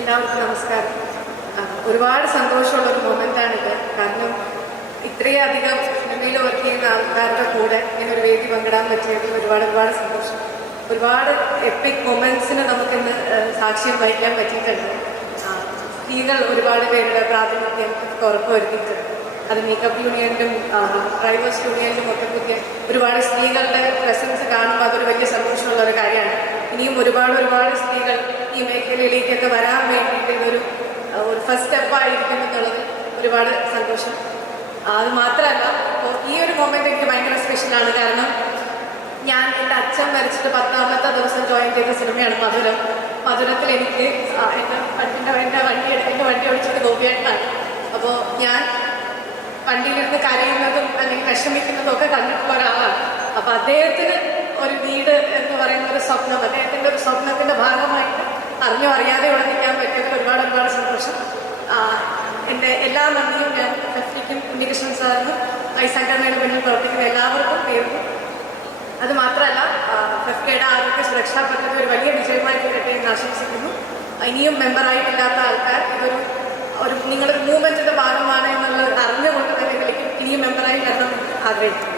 എല്ലാവർക്കും നമസ്കാരം. ഒരുപാട് സന്തോഷമുള്ളൊരു മൊമെൻ്റാണിത്. കാരണം ഇത്രയധികം സിനിമയിൽ വർക്ക് ചെയ്യുന്ന ആൾക്കാരുടെ കൂടെ ഇങ്ങനെ ഒരു വേദി പങ്കിടാൻ പറ്റിയതിൽ ഒരുപാട് സന്തോഷം. ഒരുപാട് എപ്പിക് മൊമെൻറ്റ്സിന് നമുക്കിന്ന് സാക്ഷ്യം വഹിക്കാൻ പറ്റിയിട്ടുണ്ട്. സ്ത്രീകൾ ഒരുപാട് പേരുടെ പ്രാതിനിധ്യം ഉറപ്പുവരുത്തിയിട്ടുണ്ട്. അത് മേക്കപ്പ് യൂണിയനിലും ഡ്രൈവേഴ്സ് യൂണിയനിലും ഒക്കെ പുതിയ ഒരുപാട് സ്ത്രീകളുടെ പ്രസൻസ് കാണുമ്പോൾ അതൊരു വലിയ സന്തോഷമുള്ള ഒരു കാര്യമാണ്. ഇനിയും ഒരുപാട് സ്ത്രീകൾ ഈ മേഖലയിലേക്കൊക്കെ വരാൻ വേണ്ടിയിട്ട് ഇതൊരു ഫസ്റ്റ് സ്റ്റെപ്പായിരിക്കും എന്നുള്ളത് ഒരുപാട് സന്തോഷം. അത് മാത്രമല്ല, ഇപ്പോൾ ഈ ഒരു മൊമെൻ്റ് എനിക്ക് ഭയങ്കര സ്പെഷ്യലാണ്. കാരണം ഞാൻ എൻ്റെ അച്ഛൻ മരിച്ചിട്ട് 10ാമത്തെ ദിവസം ജോയിൻ ചെയ്ത സിനിമയാണ് മധുരം. മധുരത്തിൽ എനിക്ക് എൻ്റെ വണ്ടി ഓടിച്ചിട്ട് നോക്കിയിട്ടാണ്. അപ്പോൾ ഞാൻ വണ്ടിയിലിരുന്ന് കരയുന്നതും അല്ലെങ്കിൽ വിഷമിക്കുന്നതും ഒക്കെ കണ്ടിട്ടുള്ള ഒരാളാണ്. അപ്പോൾ അദ്ദേഹത്തിന് ഒരു വീട് എന്ന് പറയുന്ന ഒരു സ്വപ്നം, അദ്ദേഹത്തിൻ്റെ ഒരു സ്വപ്നത്തിൻ്റെ ഭാഗമായിട്ട് അറിയാതെ ഇവിടെ നിൽക്കാൻ പറ്റിയതിൽ ഒരുപാട് സന്തോഷം. എൻ്റെ എല്ലാ നന്ദിയും ഞാൻ ഫെഫ്റ്റിക്കും ഉണ്ണികൃഷ്ണൻ സാറിനും ഈ സംഘടനയുടെ പിന്നിൽ പ്രവർത്തിക്കുന്ന എല്ലാവർക്കും നേരുന്നു. അത് മാത്രമല്ല, ഫെഫ്റ്റയുടെ ആരോഗ്യ സുരക്ഷാ പദ്ധതി ഒരു വലിയ വിജയമായി തീരട്ടെ എന്ന് ആശംസിക്കുന്നു. ഇനിയും മെമ്പറായിട്ടില്ലാത്ത ആൾക്കാർ ഇതൊരു നിങ്ങളൊരു മൂവ്മെൻറ്റിൻ്റെ ഭാഗമാണ് എന്നുള്ളത് അറിഞ്ഞുകൊണ്ട് തന്നെ വിളിക്കും. ഇനിയും മെമ്പറായി വരണം ആഗ്രഹിക്കുന്നു.